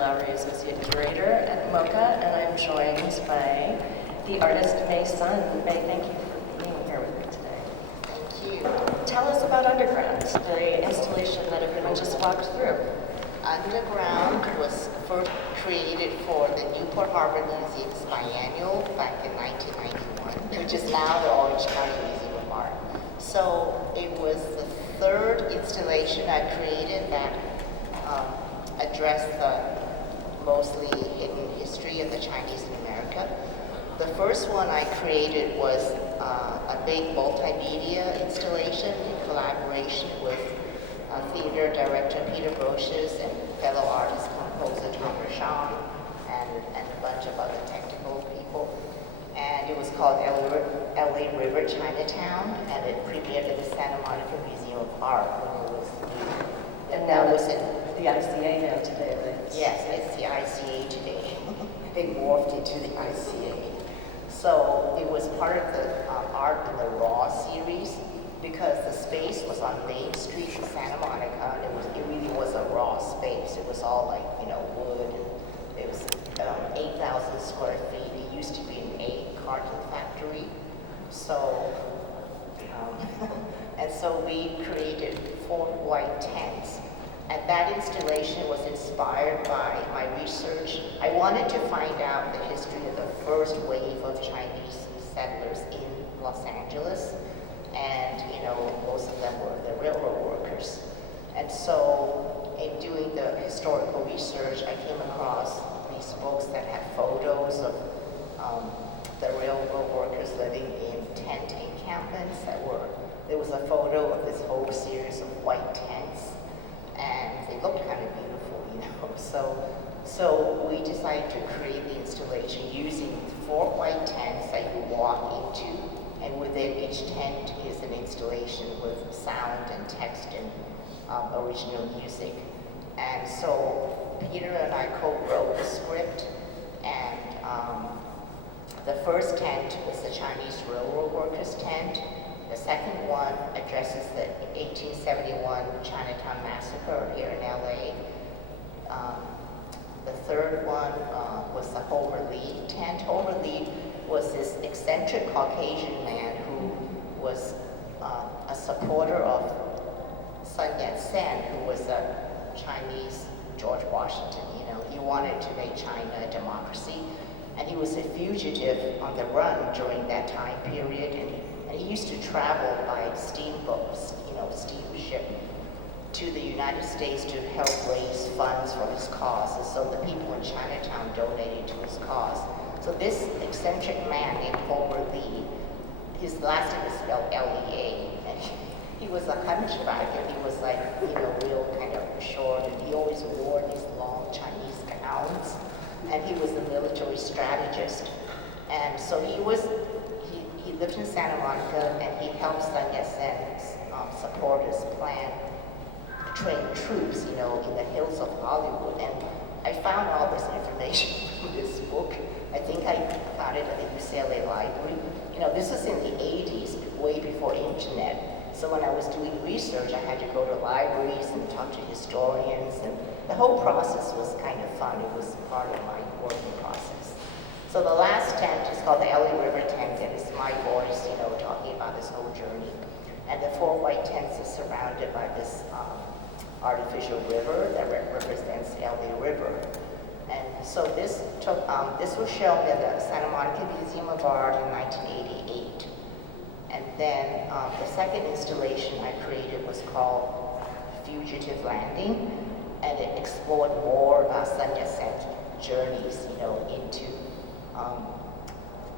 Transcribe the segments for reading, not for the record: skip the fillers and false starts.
Lowery Associate Curator at MOCA, and I'm joined by the artist May Sun. May, thank you for being here with me today. Thank you. Tell us about Underground, the installation that everyone just walked through. Underground was first created for the Newport Harbor Museum's biennial back in 1991, which is now the Orange County Museum of Art. So it was the third installation I created that addressed the mostly hidden history of the Chinese in America. The first one I created was a big multimedia installation in collaboration with theater director Peter Brocious and fellow artist composer Tom Rasham and a bunch of other technical people. And it was called LA River Chinatown, and it premiered at the Santa Monica Museum of Art when it was new. And now it's the ICA now today, right? Yes, it's the ICA today. They morphed into the ICA. So it was part of the Art in the Raw series, because the space was on Main Street in Santa Monica, and it really was a raw space. It was all like, wood. It was 8,000 square feet. It used to be an egg carton factory. So, and so we created 4 white tents. And that installation was inspired by my research. I wanted to find out the history of the first wave of Chinese settlers in Los Angeles. And, most of them were the railroad workers. And so in doing the historical research, I came across these books that had photos of the railroad workers living in tent encampments there was a photo of this whole series of white tents, and they looked kind of beautiful, So we decided to create the installation using 4 white tents that you walk into. And within each tent is an installation with sound and text and original music. And so Peter and I co-wrote the script, and the first tent was the Chinese railroad workers tent. The second one addresses the 1871 Chinatown Massacre here in LA. The third one was the Homer Lee tent. Homer Lee was this eccentric Caucasian man who was a supporter of Sun Yat-sen, who was a Chinese George Washington. He wanted to make China a democracy, and he was a fugitive on the run during that time period, and he used to travel by steamboats, steamship, to the United States to help raise funds for his cause. And so the people in Chinatown donated to his cause. So this eccentric man named Homer Lee, his last name is spelled L-E-A, and he was a hunchback, and he was like, real kind of short, and he always wore these long Chinese gowns, and he was a military strategist. And so he lived in Santa Monica, and he helped Sun Yat-sen's supporters train troops, in the hills of Hollywood. And I found all this information from this book. I think I found it at the UCLA library. This was in the 80s, way before internet. So when I was doing research, I had to go to libraries and talk to historians, and the whole process was kind of fun. It was part of my working process. So the last tent is called the LA River tent, and it's my voice, talking about this whole journey. And the 4 white tents are surrounded by this artificial river that represents LA River. And so this was shown at the Santa Monica Museum of Art in 1988. And then the second installation I created was called Fugitive Landing, and it explored more about Sun Yat-sen's journeys, into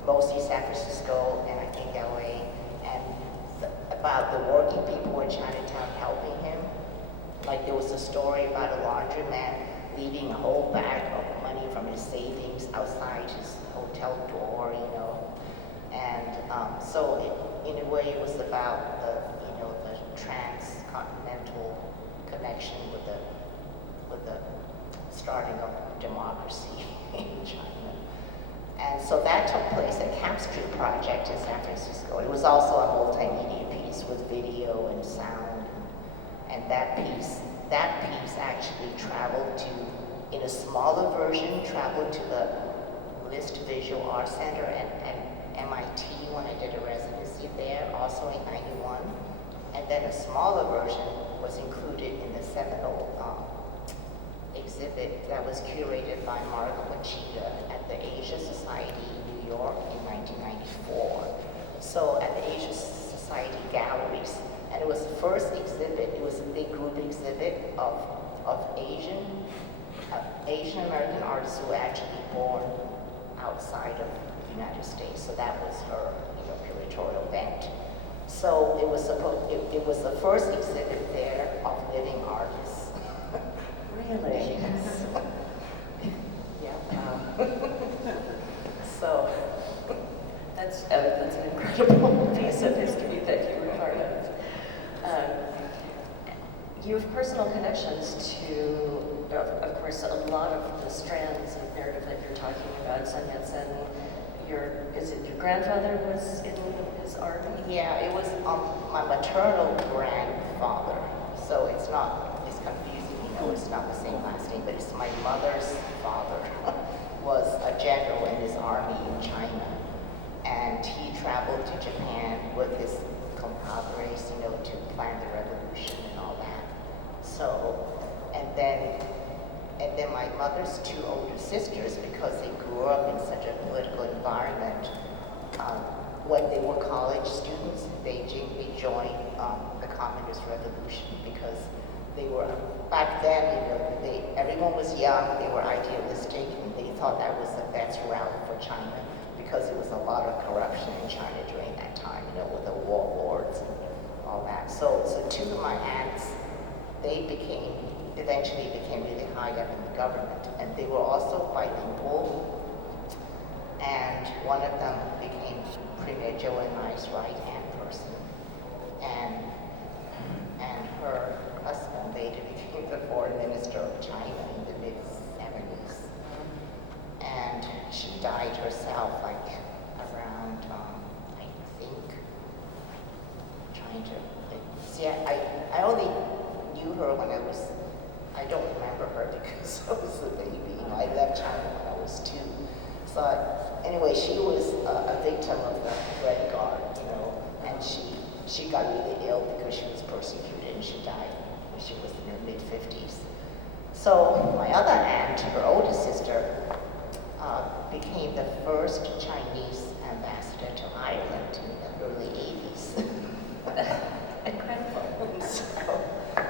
mostly San Francisco and I think LA, and about the working people in Chinatown helping him. Like there was a story about a laundromat leaving a whole bag of money from his savings outside his hotel door, And so in a way it was about the transcontinental connection with the starting of democracy in China. And so that took place at Camp Street Project in San Francisco. It was also a multimedia piece with video and sound. And that piece actually traveled to, in a smaller version traveled to the List Visual Arts Center at MIT when I did a residency there, also in '91. And then a smaller version was included in the seminal exhibit that was curated by Margo Machida at the Asia Society in New York in 1994. So at the Asia Society Galleries. And it was the first exhibit, it was a big group exhibit of Asian American artists who were actually born outside of the United States. So that was her, curatorial bent. So it was the first exhibit there of living artists. Really? Yes. Yeah. So that's an incredible piece of history that you were part of. You have personal connections to, of course, a lot of the strands of narrative that you're talking about. Sun Yat-sen, is it your grandfather was in his army? yeah, it was my maternal grandfather. So it's confusing, it's not the same last name, but it's my mother's father was a general in his army in China. And he traveled to Japan with his compadres, to plan the revolution and all that. So, and then my mother's two older sisters, because they grew up in such a political environment, when they were college students in Beijing, they joined the Communist Revolution because they were, back then, everyone was young, they were idealistic, and they thought that was the best route for China because there was a lot of corruption in China during that time, with the warlords and all that. So two of my aunts, they eventually became really high up in the government, and they were also bilingual. And one of them became Premier Zhou Enlai's right-hand person, and her husband later became the foreign minister of China in the mid-'70s. And she died herself, around, I think, trying to, see, I only knew her when I don't remember her because I was a baby. I left China when I was 2. So anyway, she was a victim of the Red Guard, and she got really ill because she was persecuted, and she died when she was in her mid-50s. So my other aunt, her older sister, became the first Chinese ambassador to Ireland in the early 80s. Incredible.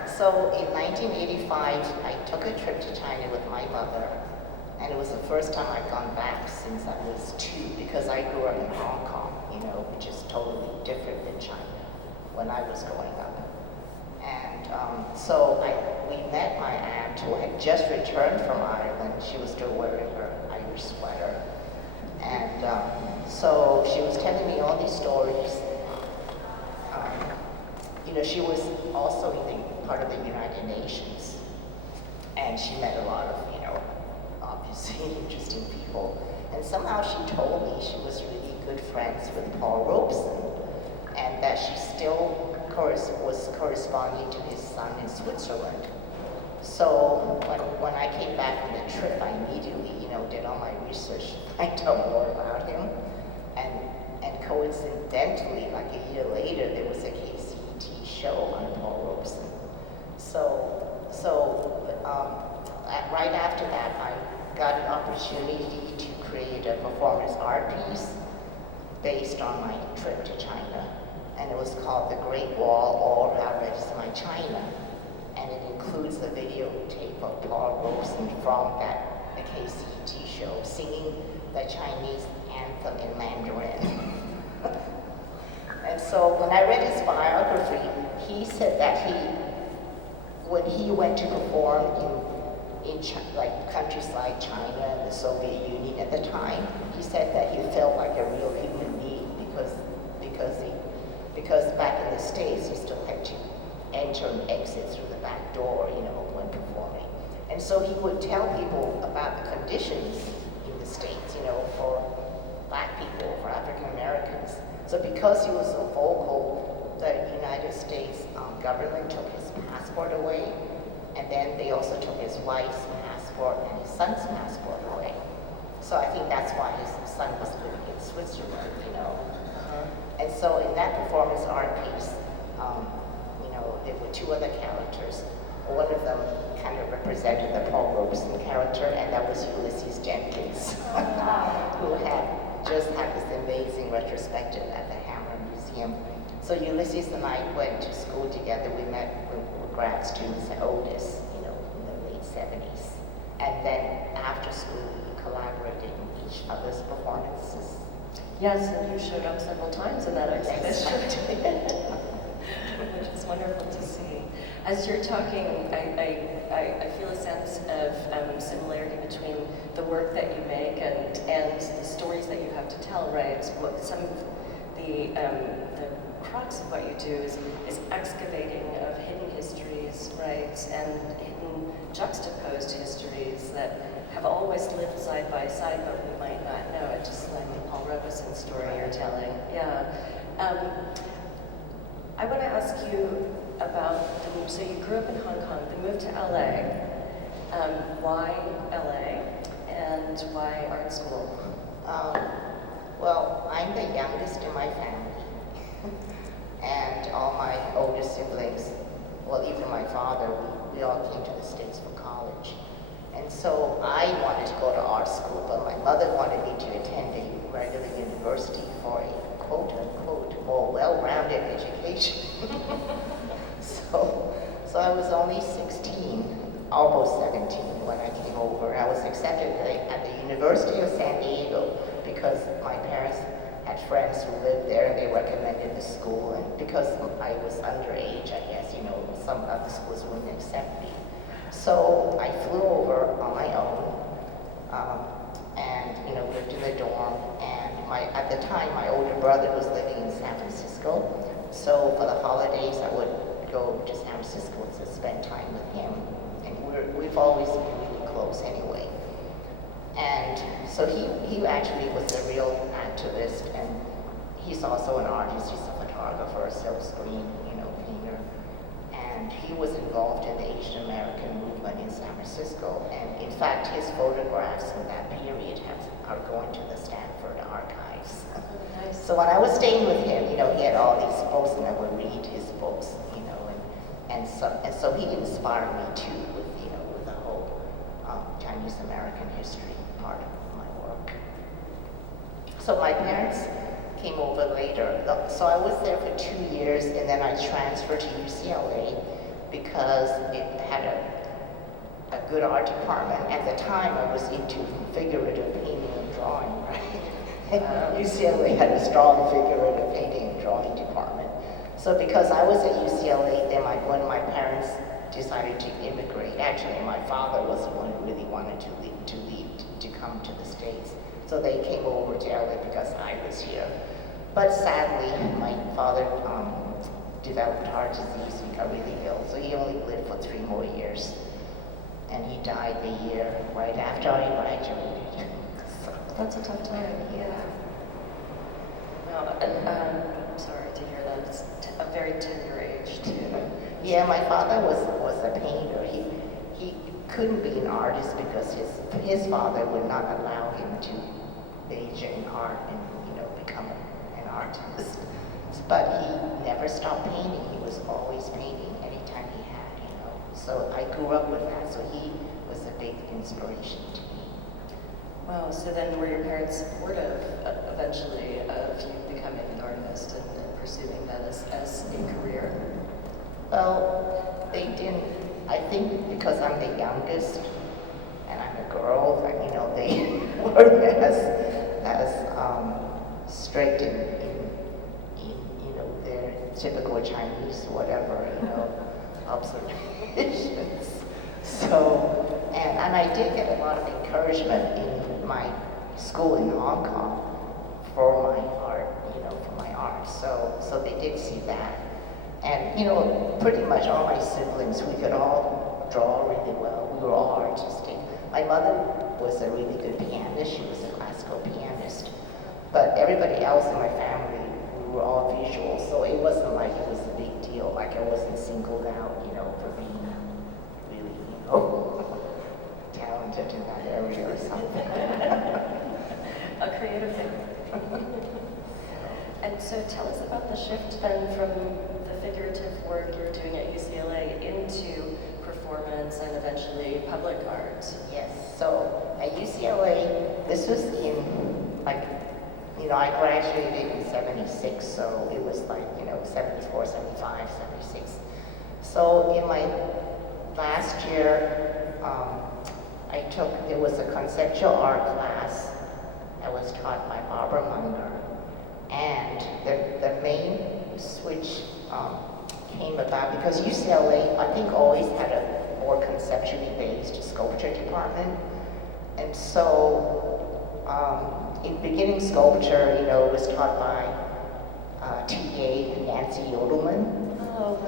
So in 1985, I took a trip to China with my mother, and it was the first time I'd gone back since I was 2, because I grew up in Hong Kong, which is totally different than China when I was growing up. And so we met my aunt who had just returned from Ireland. She was still wearing her Irish sweater. And so she was telling me all these stories. She was also in part of the United Nations. And she met a lot of, obviously interesting people. And somehow she told me she was really good friends with Paul Robeson, and that she still was corresponding to his son in Switzerland. So when I came back from the trip, I immediately, did all my research to find out more about him. And coincidentally, like a year later, there was a KCET show on Paul Robeson. Right after that, I got an opportunity to create a performance art piece based on my trip to China. And it was called The Great Wall, or How Red Is My China. And it includes the videotape of Paul Robeson from the KCET show, singing the Chinese anthem in Mandarin. And so when I read his biography, he said that when he went to perform in countries like China and the Soviet Union at the time, he said that he felt like a real human being because back in the States, you still had to enter and exit through the back door, when performing. And so he would tell people about the conditions in the States, for Black people, for African Americans. So because he was so vocal, the United States government took his passport away, and then they also took his wife's passport and his son's passport away. So I think that's why his son was living in Switzerland, you know. And so in that performance art piece, you know, there were two other characters. One of them kind of represented the Paul Robeson character, and that was Ulysses Jenkins, who had just had this amazing retrospective at the Hammer Museum. So Ulysses and I went to school together. We met when we were grad students at Otis, you know, in the late 70s. And then after school, we collaborated in each other's performances. Yes, and you showed up several times in that exhibition, which is wonderful to see. As you're talking, I feel a sense of similarity between the work that you make and the stories that you have to tell, right? What some of the crux of what you do is excavating of hidden histories, right, and hidden juxtaposed histories that have always lived side by side, but we might not know it, just like the Paul Robeson story you're telling. Yeah. I want to ask you about, so you grew up in Hong Kong, then moved to LA. Why LA, and why art school? Well, I'm the youngest in my family, and all my older siblings, well, even my father, we all came to the States for college. And so I wanted to go to art school, but my mother wanted me to attend a regular university for a quote-unquote more well-rounded education. So I was only 16, almost 17 when I came over. I was accepted at the University of San Diego because my parents had friends who lived there and they recommended the school. And because I was underage, I guess, you know, some other schools wouldn't accept me. So I flew over on my own and, you know, lived in the dorm. And at the time, my older brother was living in San Francisco. So for the holidays, I would go to San Francisco to spend time with him. And we've always been really close anyway. And so he actually was a real activist, and he's also an artist. He's a photographer, a silk screen, you know, painter. And he was involved in the Asian American movement in San Francisco. And in fact, his photographs from that period are going to the Stanford archives. Nice. So when I was staying with him, you know, he had all these books, and I would read his books, you know, and so he inspired me too with, you know, with the whole Chinese American history part of my work. So my parents came over later. So I was there for 2 years, and then I transferred to UCLA because it had a good art department. At the time, I was into figurative painting and drawing, right? UCLA had a strong figurative painting and drawing department. So because I was at UCLA, then when my parents decided to immigrate, actually my father was the one who really wanted to come to the States. So they came over to LA because I was here. But sadly, my father developed heart disease. He got really ill, so he only lived for 3 more years. And he died the year right after I graduated. So, That's a tough time. yeah. Wow, and I'm sorry to hear that. It's a very tender age, too. Yeah, my father was a painter. He couldn't be an artist because his father would not allow him to major in art and, you know, become an artist. But he never stopped painting. He was always painting anytime he had, you know. So I grew up with that. So he was a big inspiration to me. Wow, so then were your parents supportive eventually of you becoming an artist and pursuing that as a career? Well, they didn't. I think because I'm the youngest and I'm a girl, you know, they weren't as strict in you know, their typical Chinese whatever, you know, observations. So, and I did get a lot of encouragement in my school in Hong Kong for my art, you know, for my art. So they did see that. And, you know, pretty much all my siblings, we could all draw really well. We were all artistic. My mother was a really good pianist. She was a classical pianist. But everybody else in my family, we were all visual, so it wasn't like it was a big deal. Like I wasn't singled out, you know, for being really, you know, talented. talented in that area or something. A creative thing. And so tell us about the shift then from the figurative work you're doing at UCLA into performance and eventually public art. Yes, so at UCLA, this was in, like, you know, I graduated in 76, so it was like, you know, 74, 75, 76. So in my last year, there was a conceptual art class that was taught by Barbara Munger. And the main switch came about because UCLA, I think, always had a more conceptually based sculpture department. And so in beginning sculpture, you know, it was taught by TA Nancy Yodelman. Oh.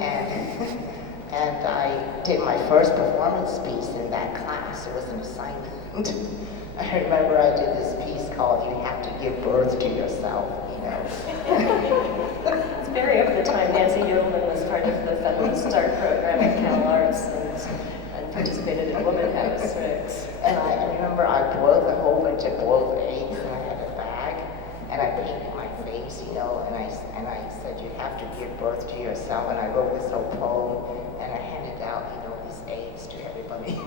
And I did my first performance piece in that class. It was an assignment. I remember I did this piece called "You Have to Give Birth to Yourself," you know. It's very of the time. Nancy Yodelman was part of the Feminist Art program at Cal Arts and participated in Woman House, right? And I remember I boiled a whole bunch of boiled eggs, and I had a bag, and I painted my face, you know, and I said, "You have to give birth to yourself," and I wrote this whole poem, and I handed out, you know, these eggs to everybody.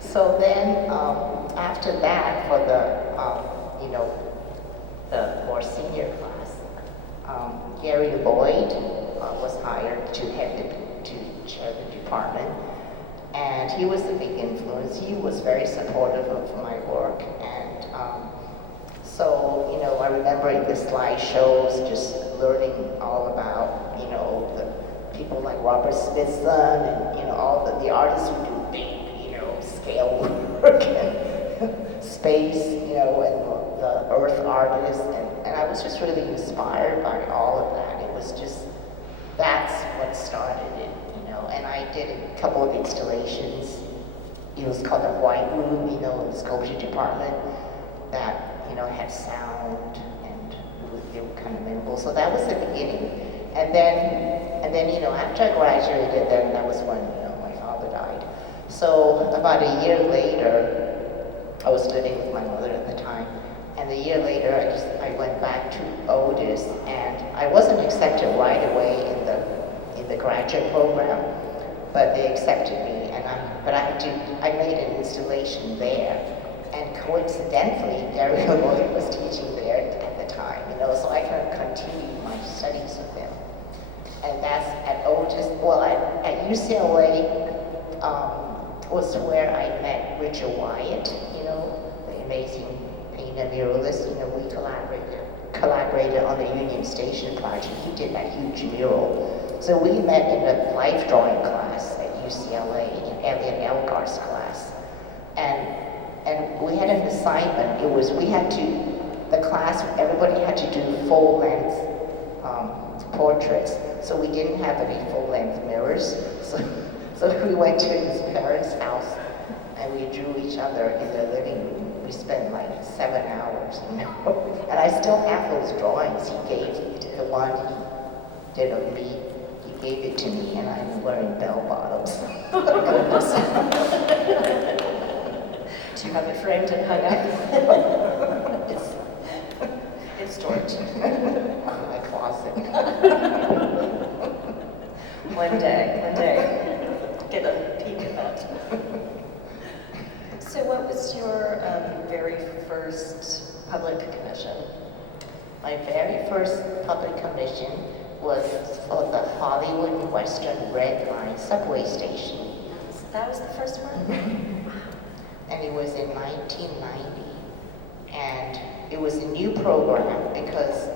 So then, after that, for the, you know, the more senior class, Gary Lloyd was hired to chair the department, and he was a big influence. He was very supportive of my work, and so, you know, I remember in the slideshows just learning all about, you know, the people like Robert Smithson and, you know, all the artists who do big, you know, scale work and space, you know, and the earth artists, and I was just really inspired by all of that. It was just, that's what started it, you know, and I did a couple of installations. It was called the White Room, you know, in the sculpture department that, you know, had sound, and they were kind of minimal. So that was the beginning. And then, you know, after I graduated, then that was when, you know, my father died. So about a year later, I was living with my mother at the time, and a year later, I went back to Otis, and I wasn't accepted right away in the graduate program, but they accepted me, and I made an installation there, and coincidentally, Gary Lloyd was teaching there at the time, you know, so I kind of continued my studies with him. And that's at Otis, well, at UCLA was where I met Richard Wyatt, you know, the amazing painter muralist. You know, we collaborated on the Union Station project. He did that huge mural. So we met in a life drawing class at UCLA, in Elliot Elgar's class. And we had an assignment. The class, everybody had to do full-length portraits. So we didn't have any full-length mirrors. So we went to his parents' house and we drew each other in their living room. We spent like 7 hours, you know. And I still have those drawings. He gave the one he did of me. He gave it to me, and I'm wearing bell bottoms. Do you have it framed and hung up? It's stored. In my closet. One day. Get a peek at that. So what was your very first public commission? My very first public commission was for the Hollywood Western Red Line subway station. That was the first one? And it was in 1990. And it was a new program because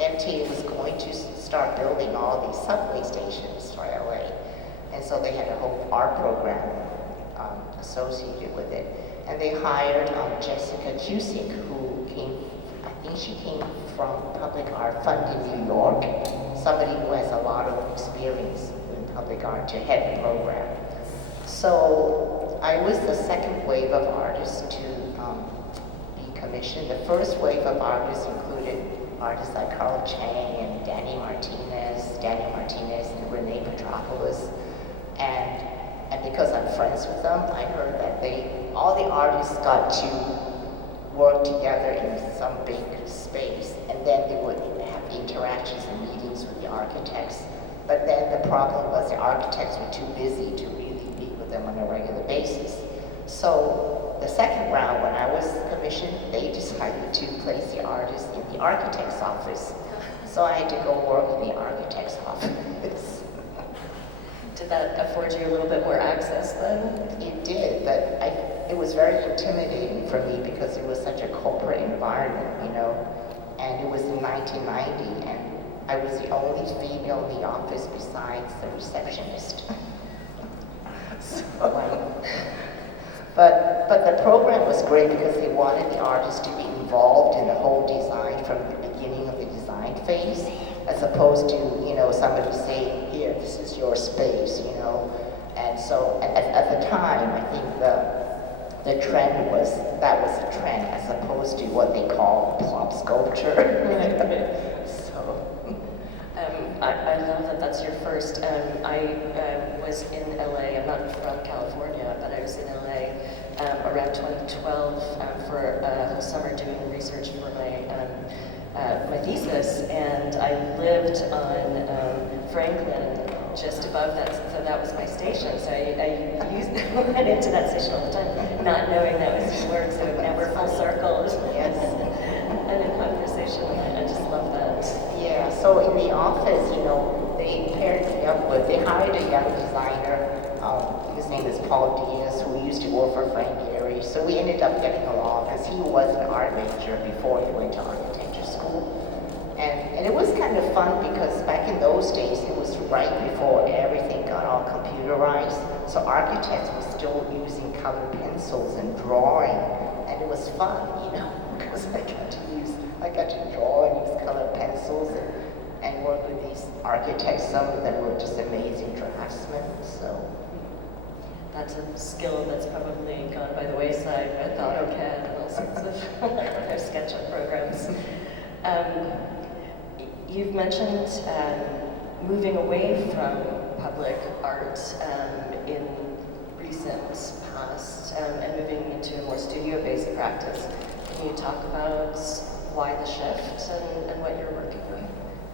MTA was going to start building all these subway stations for LA. And so they had a whole art program associated with it. And they hired Jessica Cusick, who I think she came from Public Art Fund in New York, somebody who has a lot of experience in public art to head the program. So I was the second wave of artists to be commissioned. The first wave of artists included artists like Carl Chang and Danny Martinez and Renee Petropoulos. And because I'm friends with them, I heard that all the artists got to work together in some big space, and then they would have interactions and meetings with the architects. But then the problem was the architects were too busy to really meet with them on a regular basis. So the second round, when I was commissioned, they decided to place the artists in the architect's office. So I had to go work in the architect's office. Did that afford you a little bit more access then? It did, but it was very intimidating for me because it was such a corporate environment, you know. And it was in 1990, and I was the only female in the office besides the receptionist. But the program was great because they wanted the artists to be involved in the whole design from the beginning of the design phase, as opposed to, you know, somebody saying, here, this is your space, you know. And so at the time, I think the trend was, that was the trend, as opposed to what they call plop sculpture. So. I love that that's your first. I was in LA. I'm not from California, but I was in LA around 2012 for a whole summer doing research for my thesis, and I lived on Franklin, just above that. So that was my station. So I went into that station all the time, not knowing that was his work. So now we're full circle. Yes. And in conversation, I just love that. Yeah, so in the office, you know, they paired me up with, they hired a young designer, his name is Paul Diaz, who used to work for Frank Gehry. So we ended up getting along because he was an art major before he went to architecture school. And it was kind of fun because back in those days, it was right before everything got all computerized. So architects were still using colored pencils and drawing, and it was fun, you know, because I got to draw and use colored pencils and work with these architects. Some of them were just amazing draftsmen, so. That's a skill that's probably gone by the wayside with AutoCAD and all sorts of other SketchUp programs. You've mentioned moving away from public art in recent past and moving into a more studio-based practice. Can you talk about why the shift and what you're working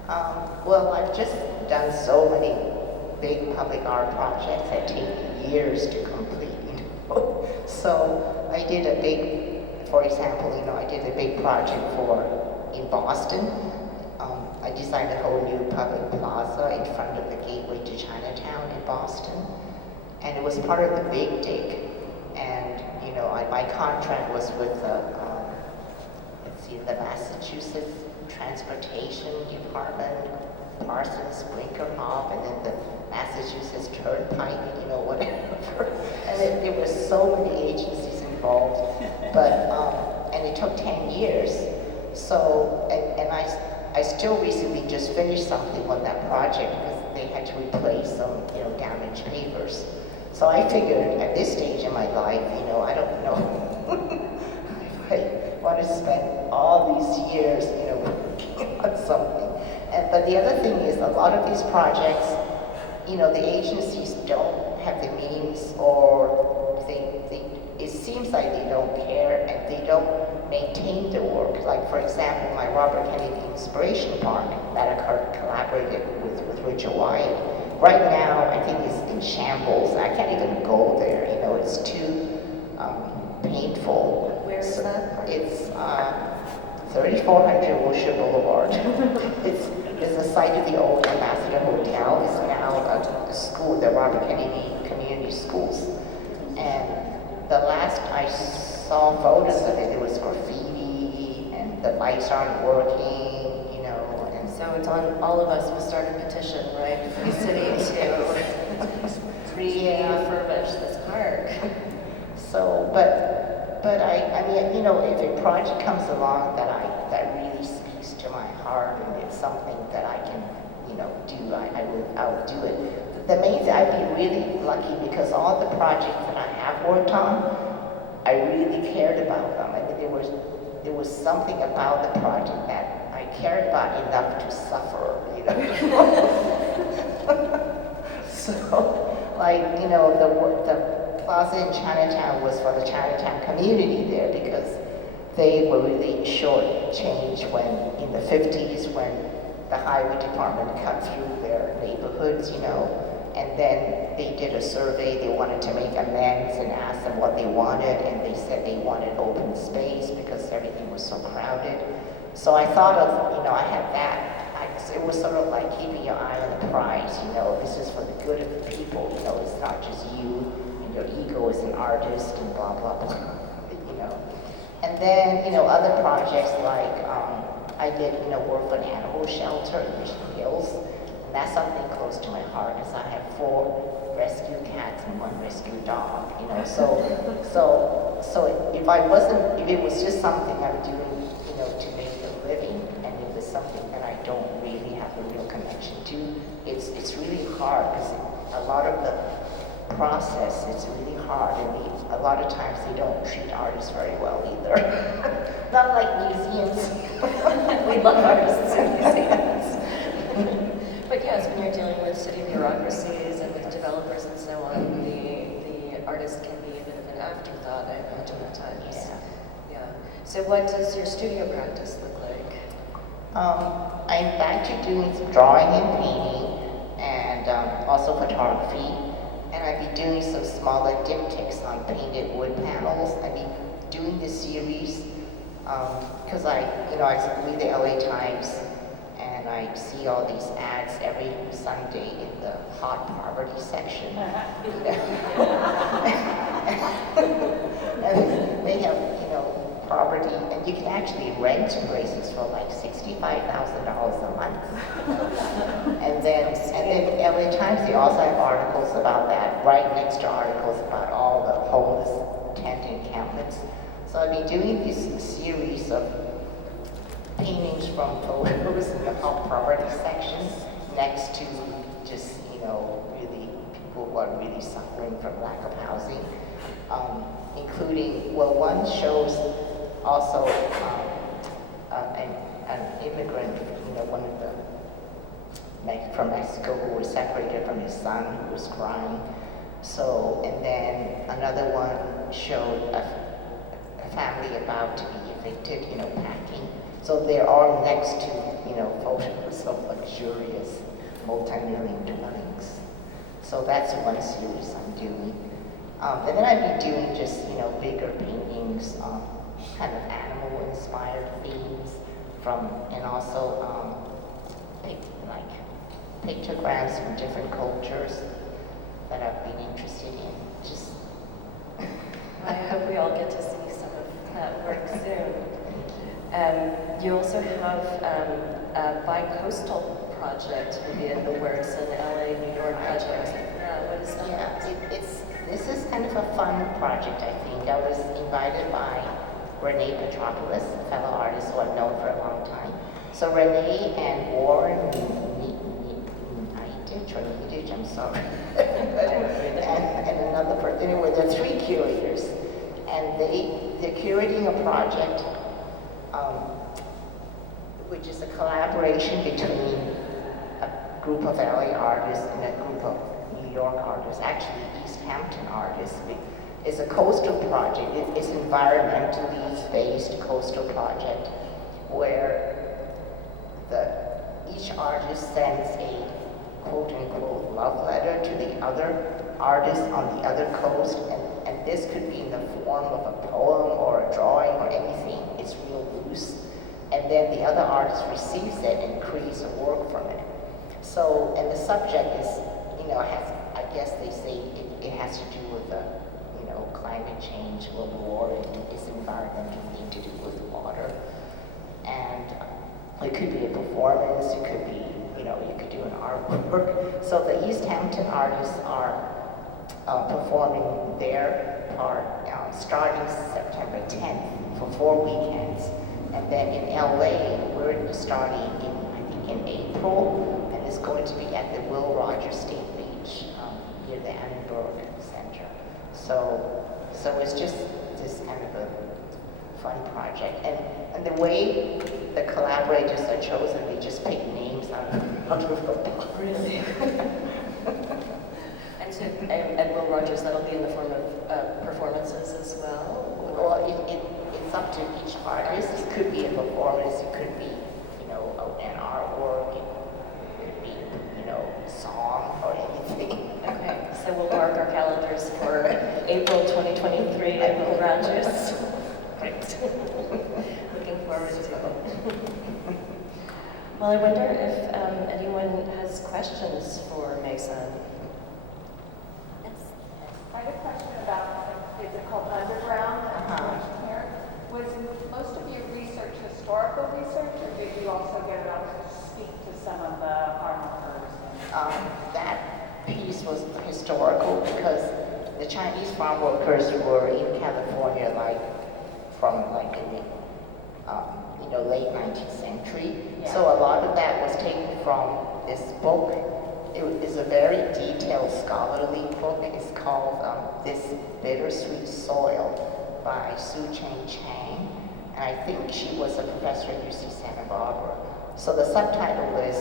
on? Well, I've just done so many big public art projects that take years to complete, you know. So I did a big, for example, you know, I did a big project in Boston. I designed a whole new public plaza in front of the gateway to Chinatown in Boston. And it was part of the Big Dig. And, you know, my contract was with the Massachusetts Transportation Department, Parsons, Brinkerhoff, and then the Massachusetts Turnpike, you know, whatever. And there were so many agencies involved, but, and it took 10 years. So, and I still recently just finished something on that project because they had to replace some, you know, damaged pavers. So I figured at this stage in my life, you know, I don't know if I want to spend all these years, you know, working on something. But the other thing is, a lot of these projects, you know, the agencies don't have the means, or it seems like they don't care and they don't maintain the work. Like, for example, my Robert Kennedy Inspiration Park that I collaborated with Richard Wyatt. Right now, I think it's in shambles. I can't even go there, you know, it's too painful. Where is that? It's 3400 Wilshire Boulevard. It's the site of the old Ambassador Hotel. It's now a school, the Robert Kennedy Community Schools. And the last I saw photos of it, it was graffiti and the lights aren't working, you know. And So it's on all of us to start a petition, right, for the city to refurbish this park. So, but I mean, you know, if a project comes along that really speaks to my heart and it's something that I can, you know, do, I would do it. The main thing, I'd be really lucky because all the projects that I have worked on, I really cared about them. I mean, there was something about the project that I cared about enough to suffer, you know. So like, you know, the plaza in Chinatown was for the Chinatown community there because they were really short-changed when, in the 50s, when the highway department cut through their neighborhoods, you know, and then they did a survey. They wanted to make amends and asked them what they wanted, and they said they wanted open space because everything was so crowded. So I thought of, you know, I had that. It was sort of like keeping your eye on the prize, you know, this is for the good of the people, you know, it's not just you and your ego as an artist and blah, blah, blah, you know. And then, you know, other projects like, I did, you know, work for an animal shelter in Mission Hills, and that's something close to my heart because I have 4 rescue cats and 1 rescue dog, you know, so if it was just something I'm doing, you know, to make a living, and it was something that I don't really have a real connection to, it's really hard because a lot of the process is really hard, and a lot of times they don't treat artists very well either. Not like museums. We love artists and museums. But yes, when you're dealing with city bureaucracies and with developers and so on, the artist can be a bit of an afterthought, I imagine, at times. Yeah. Yeah. So what does your studio practice look like? I'm back to doing some drawing and painting, and also photography. And I've been doing some smaller diptychs on painted wood panels. I've been doing this series because I read the LA Times, and I see all these ads every Sunday in the hot poverty section. And they have, you know, property, and you can actually rent places for like $65,000 a month. and then LA Times, they also have articles about that, right next to articles about all the homeless tent encampments. So I've been doing this series of paintings from photos in the hot property section next to just, you know, really people who are really suffering from lack of housing, including, well, one shows also an immigrant, you know, one of the from Mexico who was separated from his son who was crying. So, and then another one showed a family about to be evicted, you know, packing. So they're all next to, you know, photos of luxurious multi-million dwellings. So that's one series I'm doing. And then I've been doing just, you know, bigger paintings, kind of animal-inspired themes and also pictograms from different cultures that I've been interested in. Just I hope we all get to see some of that work soon. You also have a bi-coastal project in the works, an LA, New York project. What is that? Yeah, this is kind of a fun project, I think. I was invited by Renee Petropoulos, a fellow artist who I've known for a long time. So Renee and Warren Neidich, I'm sorry, and another person. Anyway, there are 3 curators, and they're curating a project which is a collaboration between a group of LA artists and a group of New York artists, actually East Hampton artists. It's a coastal project. It's an environmentally based coastal project where each artist sends a quote-unquote love letter to the other artist on the other coast, and this could be in the form of a poem or a drawing or anything. It's real loose. And then the other artist receives it and creates a work from it. So, and the subject is, you know, I guess they say it has to do with the, you know, climate change, global warming, this environmental thing to do with water. And it could be a performance, it could be, you know, you could do an artwork. So the East Hampton artists are performing their part starting September 10th for 4 weekends. And then in LA, we're starting in April, and it's going to be at the Will Rogers State Beach near the Annenberg Center. So it's just this kind of a fun project. And the way the collaborators are chosen, they just pick names out of the book. Really? And And Will Rogers, that'll be in the form of performances as well? Well, it's up to each artist. It could be a performance, it could be, an artwork, it could be, song or anything. Okay, so we'll mark our calendars for April 2023 at Will Rogers. Great. Looking forward to it. Well, I wonder if anyone has questions for Mason. I had a question about, is it called Underground? Here. Was most of your research historical research, or did you also get out to speak to some of the farm workers? That piece was historical because the Chinese farm workers were in California from in the late 19th century. Yeah. So a lot of that was taken from this book. It is a very detailed scholarly book. It's called This Bittersweet Soil by Su Chang, and I think she was a professor at UC Santa Barbara. So the subtitle is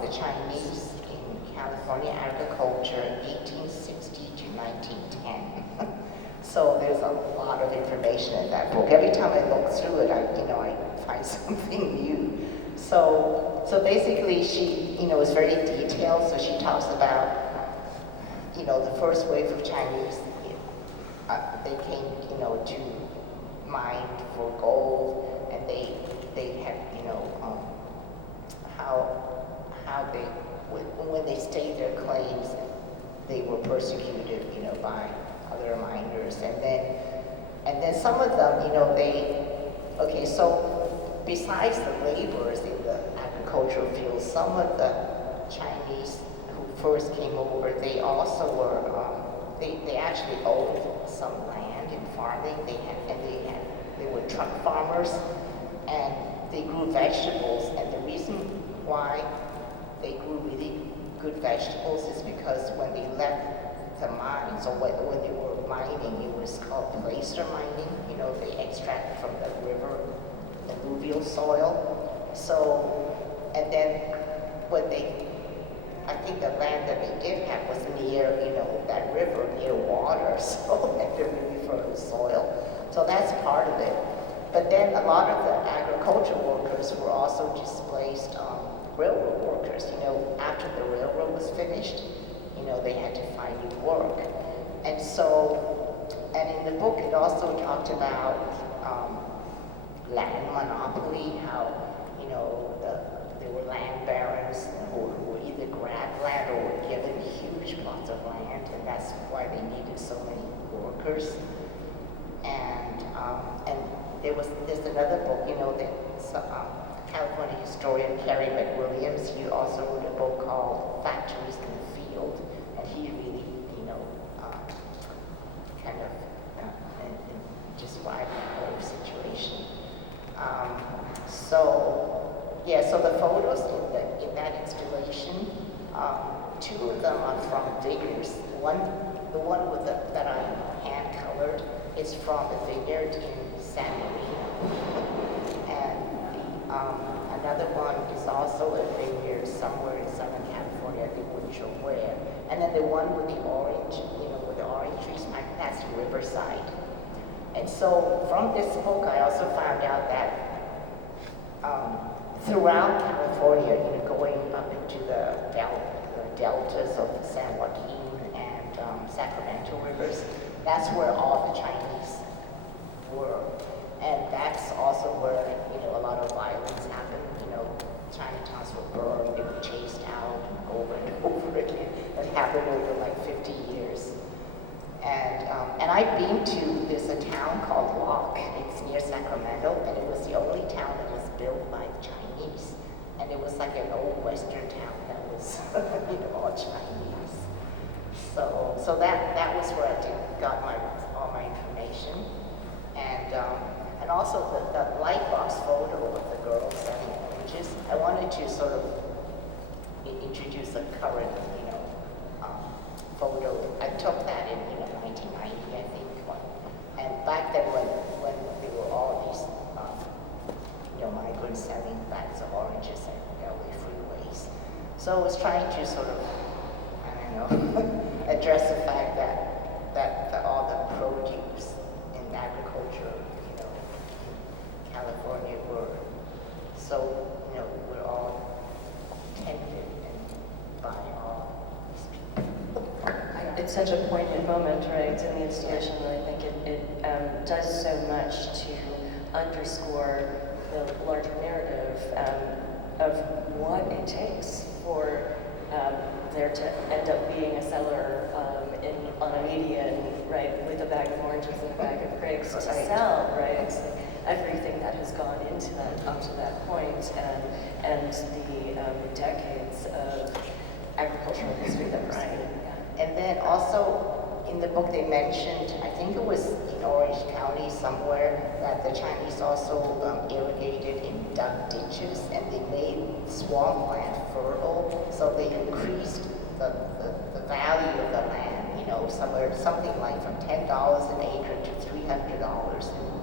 The Chinese in California Agriculture 1860 to 1910. So there's a lot of information in that book. Every time I look through it, I find something new. So basically she, is very detailed. So she talks about, the first wave of Chinese, they came, to mine for gold, and they had, how they, when they staked their claims, they were persecuted, by other miners, and then some of them, so besides the laborers in the agricultural field, some of the Chinese who first came over, they also were, they actually owned some land in farming. They were truck farmers, and they grew vegetables. And the reason why they grew really good vegetables is because when they left the mines, or when they were mining, it was called placer mining. They extract from the river, the alluvial soil. So, and then I think the land that they did have was near, that river, near water, so they had a really fertile soil. So that's part of it. But then a lot of the agricultural workers were also displaced railroad workers. After the railroad was finished, they had to find new work. And so, and in the book it also talked about land monopoly, how, there were land barons who were either grabbed land or were given huge plots of land, and that's why they needed so many workers. And there's another book, California historian Kerry McWilliams. He also wrote a book called Factories in the Field, and he really, kind of described the whole situation. So the photos in that installation, two of them are from vineyards. The one that I hand colored is from the vineyard in San Marino, and another one is also a vineyard somewhere in Southern California. They wouldn't show where. And then the one with the orange, with the orange trees, that's Riverside. And so from this book, I also found out that throughout California, going up into the deltas of San Joaquin and Sacramento rivers, that's where all the Chinese were. And that's also where, a lot of violence happened. Chinatowns were burned, they were chased out over and over again. That happened over like 50 years. And I've been to, there's a town called Locke. It's near Sacramento, and it was the only town that was built by the Chinese. And it was like an old Western town that was, all Chinese. So that was where I got all my information. And also the light box photo of the girl selling oranges. I wanted to sort of introduce a current, photo. I took that in 1990, I think. And back then, when there were all these, migrants selling bags of oranges at LA freeways. So I was trying to sort of, I don't know, address the fact that all the produce in agriculture, you know, in California were so, you know, we're all tempted and by all these people. It's such a poignant moment, right, in the installation that I think it does so much to underscore the larger narrative of what it takes for there to end up being a seller on a median, right, with a bag of oranges and a bag of grapes to sell, right? It's like everything that has gone into that up to that point, and the decades of agricultural history that we're seeing. And then also in the book they mentioned, I think it was in Orange County somewhere, that the Chinese also irrigated and dug ditches and they made swampland fertile, so they increased the value of the land, you know, something like from $10 an acre to $300 in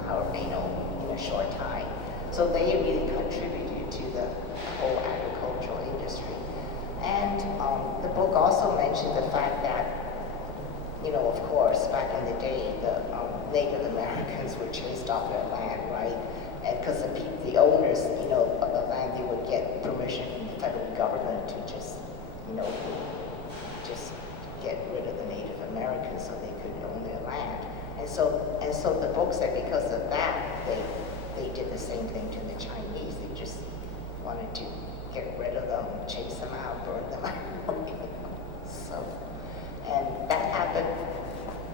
however, you know, in a short time. So they really contributed to the whole agricultural industry. And the book also mentioned the fact that, you know, of course, back in the day, the Native Americans were chased off their land, right? And because the owners, you know, of the land, they would get permission from the federal government to just, you know, just get rid of the Native Americans so they could own their land. And so the book said because of that, they did the same thing to the Chinese. They just wanted to get rid of them, chase them out, burn them out. So, and that happened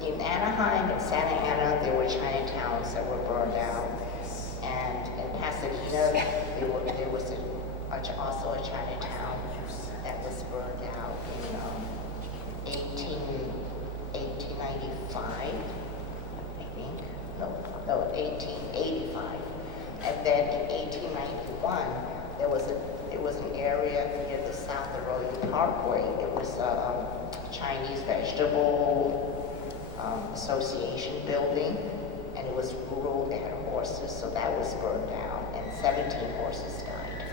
in Anaheim and Santa Ana. There were Chinatowns that were burned out, and in Pasadena there was also a Chinatown that was burned out in 1895, I think. No, 1885, and then in 1891 there was an area near the South Arroyo Parkway. It was a Chinese Vegetable Association building, and it was rural. They had horses, so that was burned down, and 17 horses died.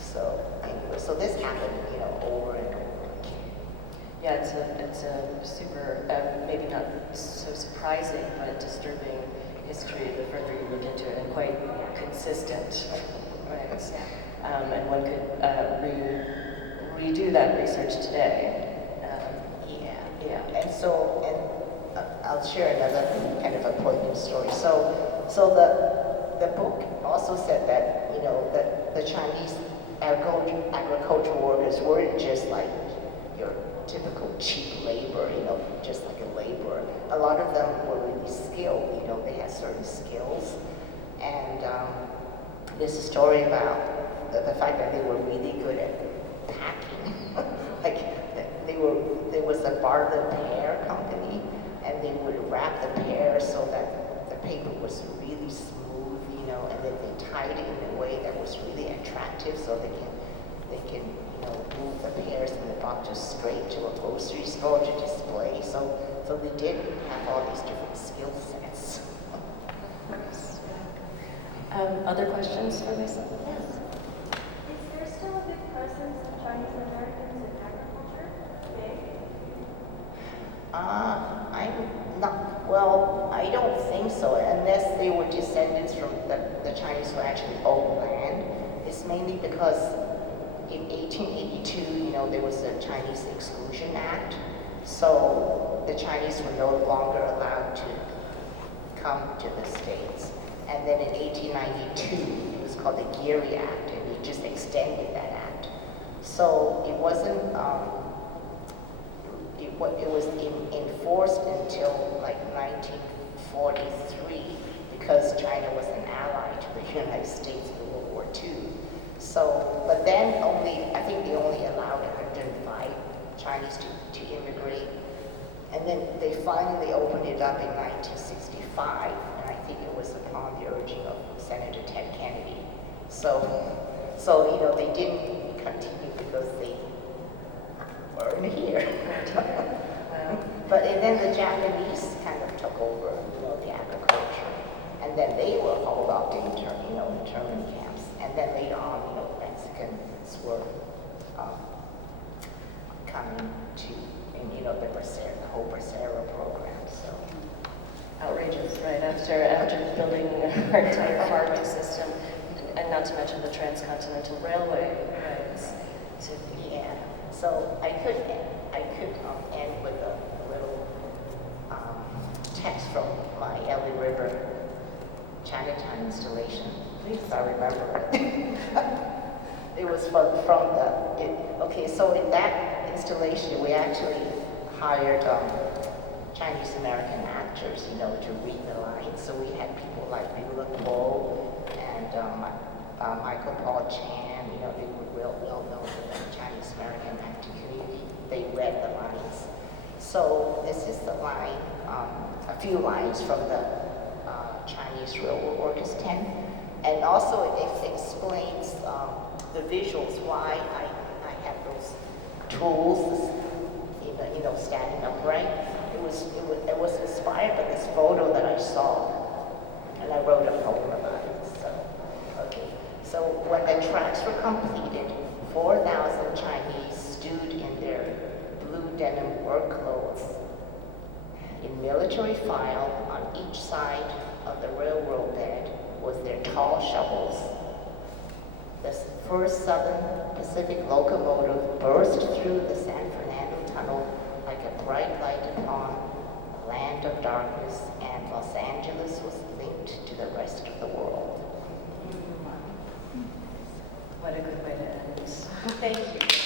So anyway, so this happened, you know, over and over again. Yeah, it's a super, maybe not so surprising, but disturbing history the further you look into it, and quite consistent, right? And one could redo that research today. And so, I'll share another kind of a poignant story. So the book also said that, you know, that the Chinese agricultural workers weren't just like your typical cheap labor, you know, just like a laborer. A lot of them were really skilled, you know, they had certain skills. And there's a story about the fact that they were really good at packing. Like, there was a barter pear company, and they would wrap the pear so that the paper was really smooth, you know, and then they tied it in a way that was really attractive, so they can you know, move the pears in the boxes straight to a grocery store to display. So they did have all these different skill sets. Other questions for Lisa? Yes. Is there still a big presence of Chinese Americans in agriculture today? I don't think so, unless they were descendants from the Chinese who actually owned land. It's mainly because in 1882, you know, there was a Chinese Exclusion Act, so the Chinese were no longer allowed to come to the States. And then in 1892, it was called the Geary Act, and it just extended that act. So it wasn't, it was enforced until like 1943, because China was an ally to the United States in World War II. So, but then I think they only allowed 105 Chinese to immigrate. And then they finally opened it up in 1965, and I think it was upon the urging of Senator Ted Kennedy. So you know, they didn't continue because they weren't here. And then the Japanese kind of took over, you know, the agriculture, and then they were hauled off to internment camps. And then later on, you know, Mexicans were coming to in the whole Bracero program. So Outrageous, right? After building our entire farming system, and not to mention the transcontinental railway, right? yeah, so I could end with a little text from my Ellie River Chinatown installation. Please, I remember it. It was okay, so in that installation, we actually hired Chinese American actors, to read the lines. So we had people like Beulah Cole and Michael Paul Chan, they were well known in the Chinese American acting community. They read the lines. So this is the line, a few lines from the Chinese Railroad Workers 10. And also it explains the visuals, why I have those tools, standing upright. It was inspired by this photo that I saw, and I wrote a poem about it. So when the tracks were completed, 4,000 Chinese stood in their blue denim work clothes in military file on each side of the railroad bed was their tall shovels. The first Southern Pacific locomotive burst through the San Fernando Tunnel like a bright light upon a land of darkness, and Los Angeles was linked to the rest of the world. What a good way to end. Thank you.